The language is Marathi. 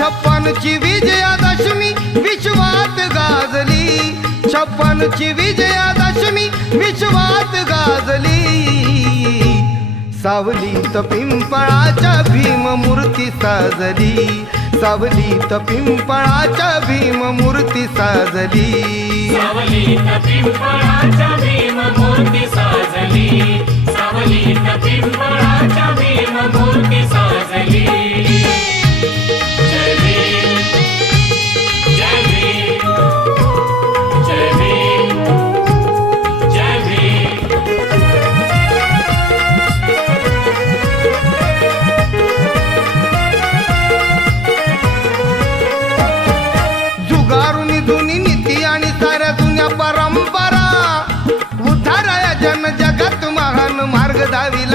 56ची विजयादशमी विश्वात गाजली, 56ची विजयादशमी विश्वात गाजली। सावलीत पिंपळाच्या भीम मूर्ती साजली, सावलीत पिंपळाच्या भीम मूर्ती साजली, सावलीत पिंपळाच्या भीम मूर्ती साजली, सावलीत पिंपळाच्या भीम मूर्ती साजली। जय भीम जय भीम जय भीम जय भीम। जुगारुनी जुनी नीती आणि साऱ्या जुन्या परंपरा, उद्धाराया जन जगत महान मार्ग दाविला।